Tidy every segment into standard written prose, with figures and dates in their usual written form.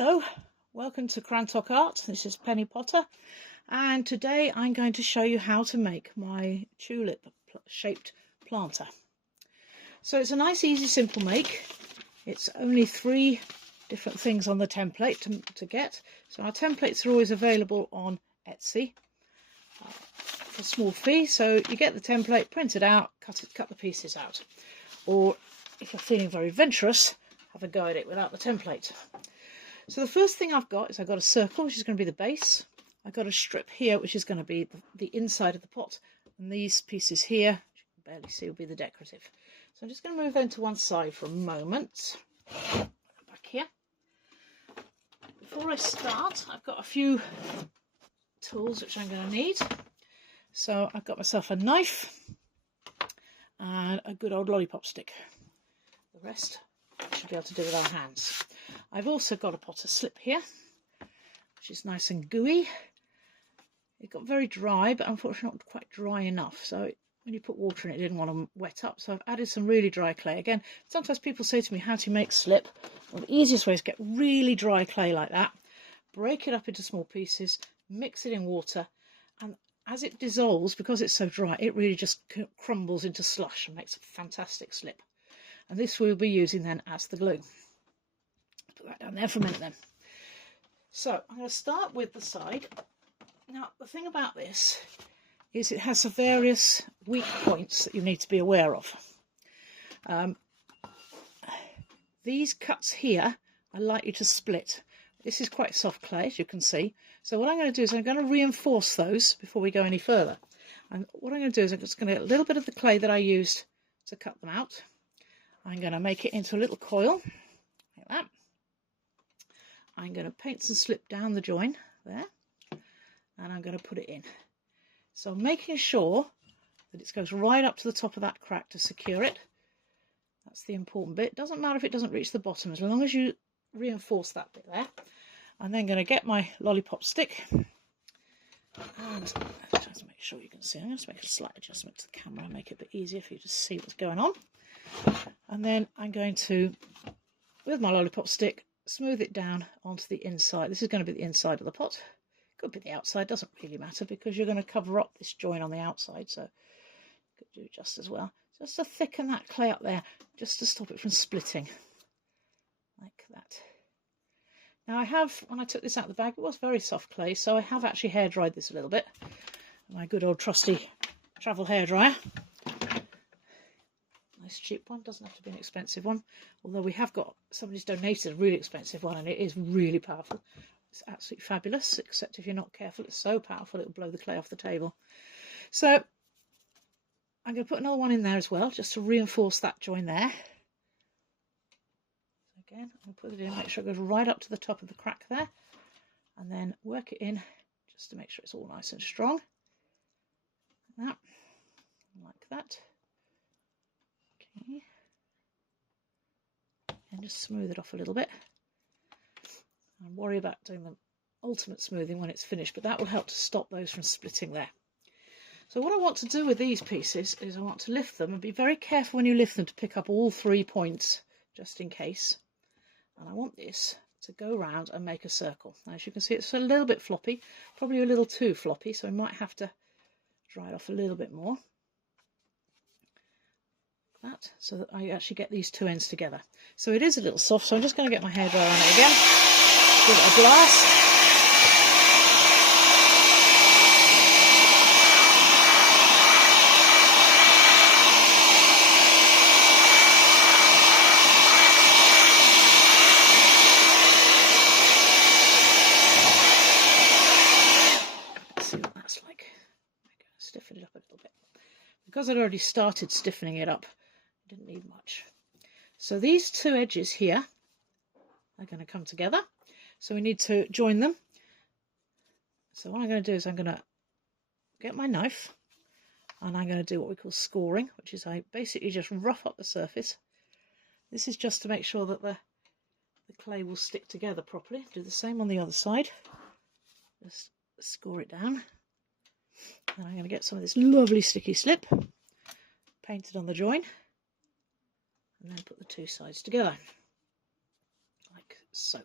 Hello, welcome to Crantock Art. This is Penny Potter, and today I'm going to show you how to make my tulip shaped planter. So it's a nice, easy, simple make. It's only 3 different things on the template to get. So our templates are always available on Etsy for a small fee. So you get the template, print it out, cut the pieces out. Or if you're feeling very adventurous, have a go at it without the template. So the first thing I've got is I've got a circle, which is going to be the base. I've got a strip here, which is going to be the inside of the pot. And these pieces here, which you can barely see, will be the decorative. So I'm just going to move them to one side for a moment. Back here. Before I start, I've got a few tools which I'm going to need. So I've got myself a knife and a good old lollipop stick. The rest we should be able to do with our hands. I've also got a pot of slip here, which is nice and gooey. It got very dry, but unfortunately not quite dry enough. So when you put water in it, it didn't want to wet up. So I've added some really dry clay. Again, sometimes people say to me, how do you make slip? Well, the easiest way is to get really dry clay like that, break it up into small pieces, mix it in water, and as it dissolves, because it's so dry, it really just crumbles into slush and makes a fantastic slip. And this we'll be using then as the glue. Put that down there for a minute then. So I'm going to start with the side. Now the thing about this is it has some various weak points that you need to be aware of. These cuts here are likely to split. This is quite soft clay, as you can see. So what I'm going to do is I'm going to reinforce those before we go any further. And what I'm going to do is I'm just going to get a little bit of the clay that I used to cut them out. I'm going to make it into a little coil, like that. I'm going to paint some slip down the join there, and I'm going to put it in. So I'm making sure that it goes right up to the top of that crack to secure it. That's the important bit. Doesn't matter if it doesn't reach the bottom, as long as you reinforce that bit there. I'm then going to get my lollipop stick, and just make sure you can see. I'm going to make a slight adjustment to the camera and make it a bit easier for you to see what's going on. And then I'm going to, with my lollipop stick, smooth it down onto the inside. This is going to be the inside of the pot. Could be the outside, doesn't really matter because you're going to cover up this join on the outside, so could do just as well. Just to thicken that clay up there, just to stop it from splitting, like that. Now I have, when I took this out of the bag, it was very soft clay, so I have actually hair dried this a little bit. My good old trusty travel hairdryer. Nice cheap one, doesn't have to be an expensive one, although we have got, somebody's donated a really expensive one and it is really powerful. It's absolutely fabulous, except if you're not careful, it's so powerful it'll blow the clay off the table. So I'm going to put another one in there as well, just to reinforce that join there. Again, I'll put it in, make sure it goes right up to the top of the crack there, and then work it in just to make sure it's all nice and strong. Like that. Okay. And just smooth it off a little bit. And worry about doing the ultimate smoothing when it's finished, but that will help to stop those from splitting there. So what I want to do with these pieces is I want to lift them, and be very careful when you lift them to pick up all 3 points, just in case. And I want this to go round and make a circle. Now, as you can see, it's a little bit floppy, probably a little too floppy, so I might have to dry it off a little bit more. Like that, so that I actually get these 2 ends together. So it is a little soft, so I'm just going to get my hairdryer on it again, give it a blast. Stiffen it up a little bit. Because I'd already started stiffening it up, I didn't need much. So these 2 edges here are going to come together. So we need to join them. So what I'm going to do is I'm going to get my knife and I'm going to do what we call scoring, which is I basically just rough up the surface. This is just to make sure that the clay will stick together properly. Do the same on the other side. Just score it down. And I'm going to get some of this lovely sticky slip, paint it on the join, and then put the 2 sides together, like so.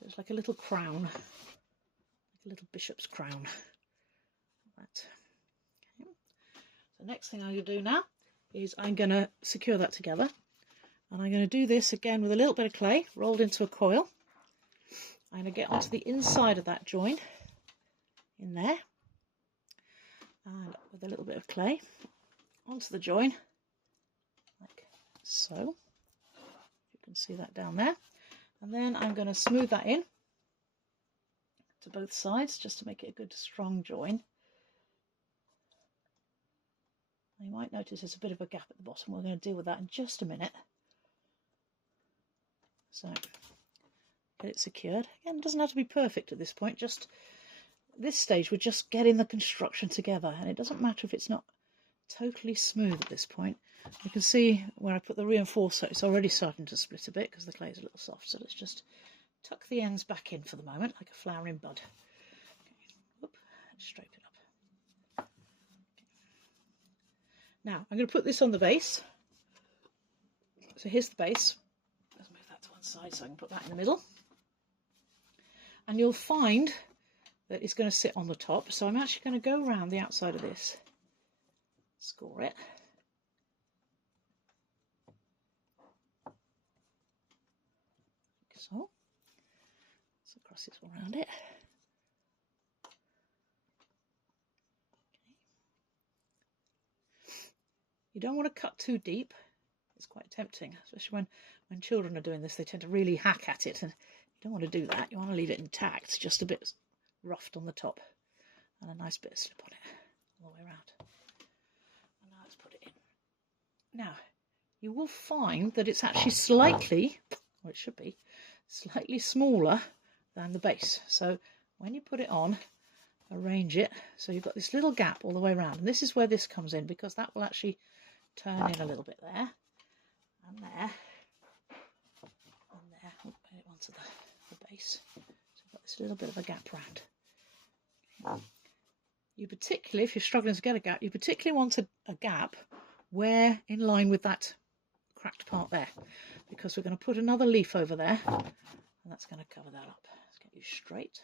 So it's like a little crown, like a little bishop's crown. That. Okay. So next thing I'm going to do now is I'm going to secure that together. And I'm going to do this again with a little bit of clay rolled into a coil. I'm going to get onto the inside of that join in there. And with a little bit of clay onto the join, like so. You can see that down there. And then I'm going to smooth that in to both sides just to make it a good strong join. You might notice there's a bit of a gap at the bottom. We're going to deal with that in just a minute. So get it secured. Again, it doesn't have to be perfect at this point. Just this stage, we're just getting the construction together, and it doesn't matter if it's not totally smooth at this point. You can see where I put the reinforcer, it's already starting to split a bit because the clay is a little soft. So let's just tuck the ends back in for the moment, like a flowering bud. Okay. Whoop, straighten it up. Okay. Now I'm going to put this on the base. So here's the base. Let's move that to one side so I can put that in the middle. And you'll find that it's going to sit on the top. So I'm actually going to go around the outside of this, score it. Like so. So cross this all around it. Okay. You don't want to cut too deep. It's quite tempting, especially when children are doing this. They tend to really hack at it, and you don't want to do that. You want to leave it intact, just a bit roughed on the top and a nice bit of slip on it all the way around. And now let's put it in. Now you will find that it's actually slightly, or it should be, slightly smaller than the base. So when you put it on, arrange it so you've got this little gap all the way around. And this is where this comes in, because that will actually turn in a little bit there and there and there. I'll put it onto the base. So I've got this little bit of a gap round. You particularly, if you're struggling to get a gap, you particularly want a gap where in line with that cracked part there, because we're going to put another leaf over there and that's going to cover that up. Let's get you straight.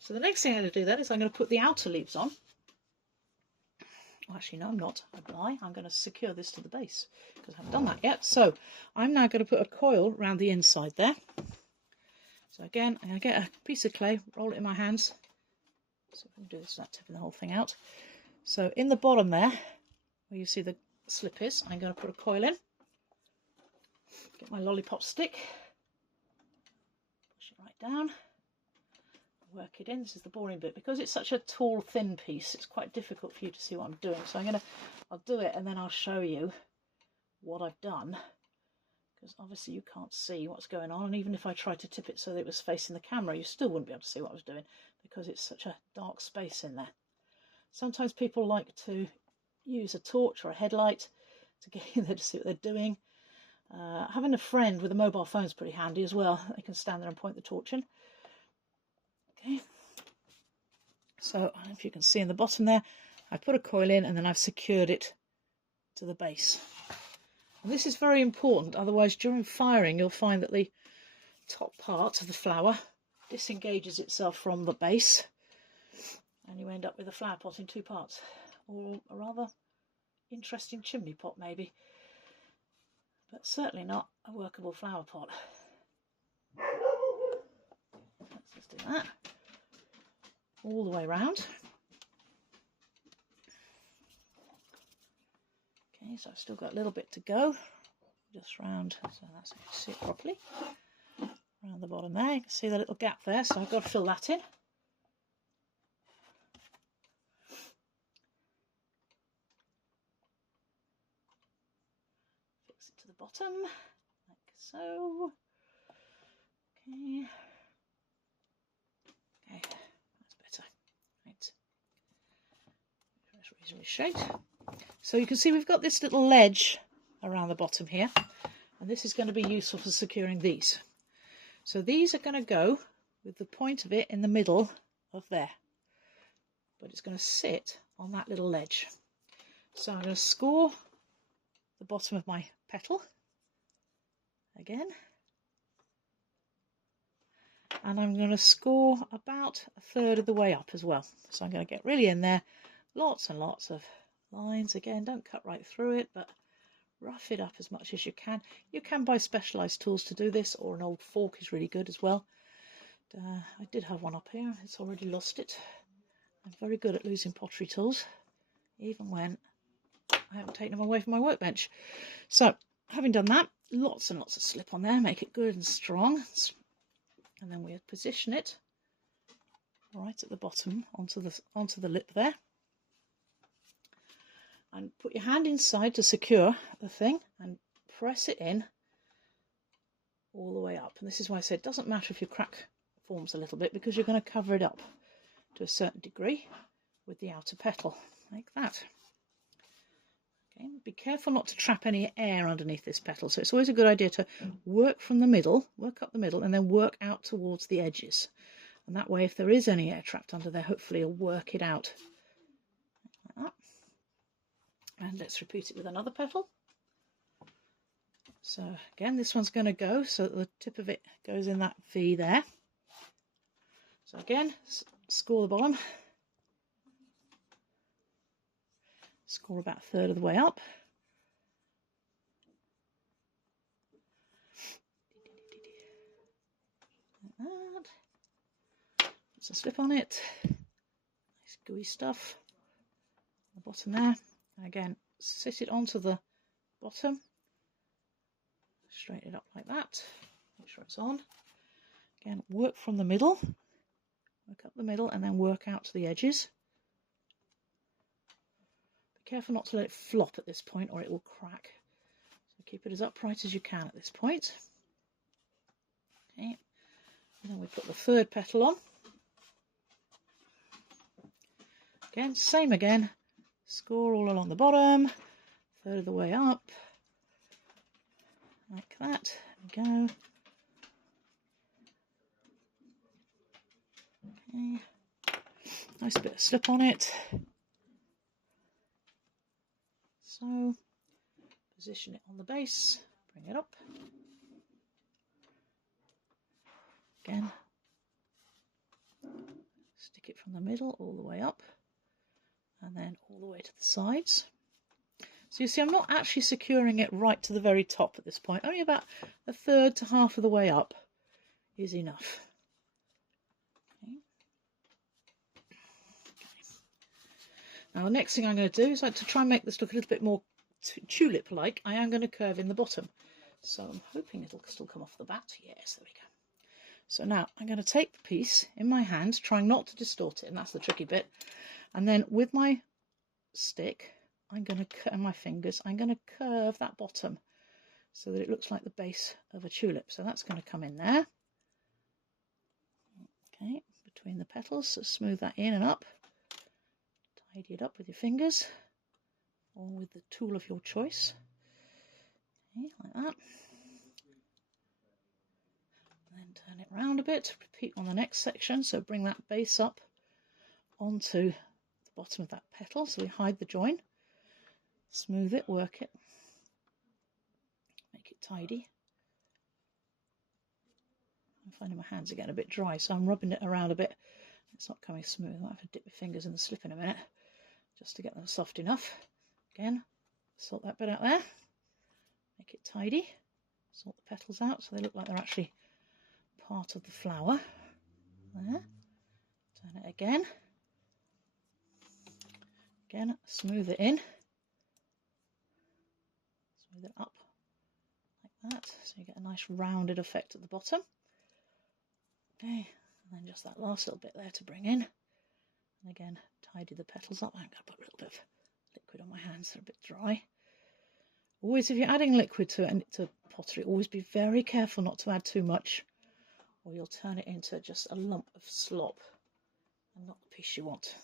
So the next thing I'm going to do then is I'm going to put the outer leaves on. Well, actually, no, I'm not. I lie. I'm going to secure this to the base because I haven't done that yet. So I'm now going to put a coil around the inside there. So again, I'm going to get a piece of clay, roll it in my hands. So if I can do this without tipping the whole thing out. So in the bottom there, where you see the slip is, I'm going to put a coil in. Get my lollipop stick. Push it right down. Work it in. This is the boring bit. Because it's such a tall, thin piece, it's quite difficult for you to see what I'm doing. So I'll do it and then I'll show you what I've done. Because obviously you can't see what's going on, and even if I tried to tip it so that it was facing the camera, you still wouldn't be able to see what I was doing because it's such a dark space in there. Sometimes people like to use a torch or a headlight to get in there to see what they're doing. Having a friend with a mobile phone is pretty handy as well. They can stand there and point the torch in. Okay, so I don't know if you can see in the bottom there, I put a coil in and then I've secured it to the base. And this is very important, otherwise during firing you'll find that the top part of the flower disengages itself from the base and you end up with a flower pot in two parts, or a rather interesting chimney pot maybe, but certainly not a workable flower pot. Let's just do that all the way around. Okay, so I've still got a little bit to go, just round, so that's how you see it properly. Around the bottom there, you can see the little gap there, so I've got to fill that in. Fix it to the bottom, like so. Okay. Okay, that's better. Right. That's reasonably straight. So you can see we've got this little ledge around the bottom here, and this is going to be useful for securing these. So these are going to go with the point of it in the middle of there, but it's going to sit on that little ledge. So I'm going to score the bottom of my petal again, and I'm going to score about a third of the way up as well. So I'm going to get really in there, lots and lots of lines. Again, don't cut right through it, but rough it up as much as you can. You can buy specialised tools to do this, or an old fork is really good as well. I did have one up here, it's already lost it. I'm very good at losing pottery tools, even when I haven't taken them away from my workbench. So, having done that, lots and lots of slip on there, make it good and strong. And then we position it right at the bottom onto the lip there. And put your hand inside to secure the thing and press it in all the way up. And this is why I said it doesn't matter if your crack forms a little bit, because you're going to cover it up to a certain degree with the outer petal, like that. Okay, be careful not to trap any air underneath this petal. So it's always a good idea to work from the middle, work up the middle, and then work out towards the edges. And that way, if there is any air trapped under there, hopefully you'll work it out. Like that. And let's repeat it with another petal. So again, this one's going to go so that the tip of it goes in that V there. So again, score the bottom. Score about a third of the way up. Like that. Put some slip on it. Nice gooey stuff. The bottom there. And again, sit it onto the bottom. Straighten it up like that. Make sure it's on. Again, work from the middle. Work up the middle and then work out to the edges. Be careful not to let it flop at this point or it will crack. So keep it as upright as you can at this point. Okay. And then we put the third petal on. Again, same again. Score all along the bottom. Third of the way up. Like that. There we go. Okay. Nice bit of slip on it. So, position it on the base, bring it up. Again, stick it from the middle all the way up, and then all the way to the sides. So you see, I'm not actually securing it right to the very top at this point. Only about a third to half of the way up is enough. Now the next thing I'm going to do is to try and make this look a little bit more tulip-like. I am going to curve in the bottom. So I'm hoping it'll still come off the bat. Yes, there we go. So now I'm going to take the piece in my hand, trying not to distort it, and that's the tricky bit. And then with my stick, I'm going to, and my fingers, I'm going to curve that bottom so that it looks like the base of a tulip. So that's going to come in there. Okay, between the petals, so smooth that in and up. Tidy it up with your fingers or with the tool of your choice. Okay, like that. And then turn it round a bit, repeat on the next section, so bring that base up onto the bottom of that petal, so we hide the join, smooth it, work it, make it tidy. I'm finding my hands are getting a bit dry, so I'm rubbing it around a bit. It's not coming smooth. I have to dip my fingers in the slip in a minute just to get them soft enough. Again, sort that bit out there, make it tidy, sort the petals out so they look like they're actually part of the flower. There, turn it again, smooth it in, smooth it up like that so you get a nice rounded effect at the bottom. Okay, and then just that last little bit there to bring in, and again tidy the petals up. I'm going to put a little bit of liquid on my hands, they're a bit dry. Always, if you're adding liquid to it and to pottery, always be very careful not to add too much, or you'll turn it into just a lump of slop and not the piece you want.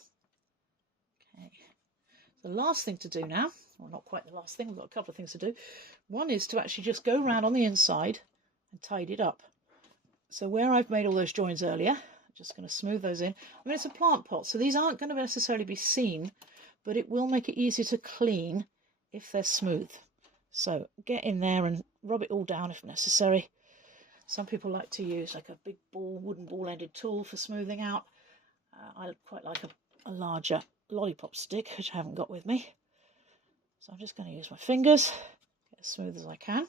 Okay, the last thing to do now, well, not quite the last thing, we've got a couple of things to do. One is to actually just go around on the inside and tidy it up. So where I've made all those joins earlier, I'm just going to smooth those in. I mean, it's a plant pot, so these aren't going to necessarily be seen, but it will make it easier to clean if they're smooth. So get in there and rub it all down if necessary. Some people like to use like a big ball, wooden ball-ended tool for smoothing out. I quite like a larger lollipop stick, which I haven't got with me. So I'm just going to use my fingers, get as smooth as I can.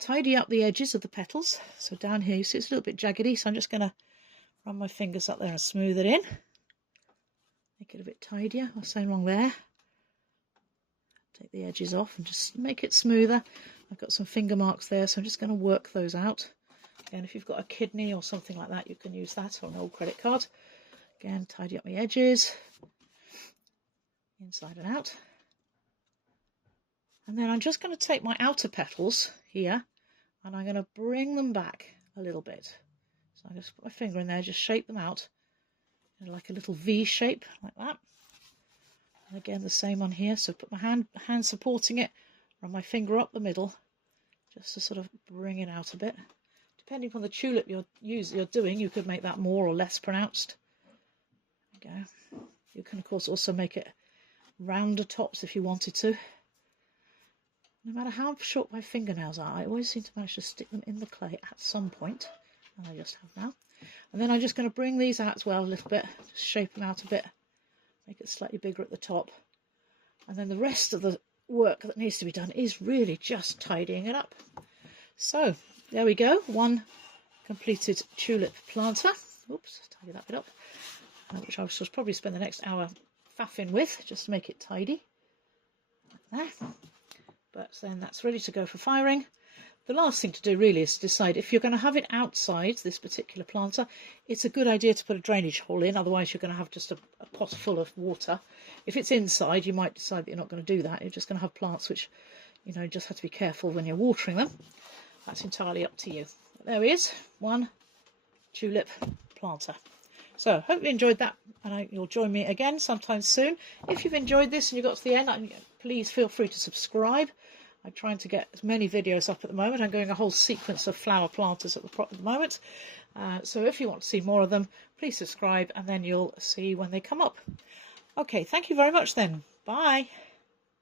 Tidy up the edges of the petals. So down here, you see it's a little bit jaggedy, so I'm just going to run my fingers up there and smooth it in. Make it a bit tidier. What's saying wrong there? Take the edges off and just make it smoother. I've got some finger marks there, so I'm just going to work those out. Again, if you've got a kidney or something like that, you can use that, or an old credit card. Again, tidy up my edges, inside and out. And then I'm just going to take my outer petals here, and I'm going to bring them back a little bit. So I just put my finger in there, just shape them out, like a little V shape, like that. And again, the same on here. So put my hand supporting it, run my finger up the middle, just to sort of bring it out a bit. Depending on the tulip you're doing, you could make that more or less pronounced. There we go. You can, of course, also make it rounder tops if you wanted to. No matter how short my fingernails are, I always seem to manage to stick them in the clay at some point. And I just have now. And then I'm just going to bring these out as well a little bit, just shape them out a bit, make it slightly bigger at the top. And then the rest of the work that needs to be done is really just tidying it up. So there we go, one completed tulip planter. Oops, tidy that bit up, which I shall probably spend the next hour faffing with, just to make it tidy. Like that. But then that's ready to go for firing. The last thing to do really is to decide if you're going to have it outside, this particular planter, it's a good idea to put a drainage hole in, otherwise you're going to have just a pot full of water. If it's inside, you might decide that you're not going to do that. You're just going to have plants which, you know, just have to be careful when you're watering them. That's entirely up to you. But there he is, one tulip planter. So, hope you enjoyed that, and you'll join me again sometime soon. If you've enjoyed this and you got to the end, please feel free to subscribe. I'm trying to get as many videos up at the moment. I'm doing a whole sequence of flower planters at the moment. So if you want to see more of them, please subscribe, and then you'll see when they come up. Okay, thank you very much then. Bye.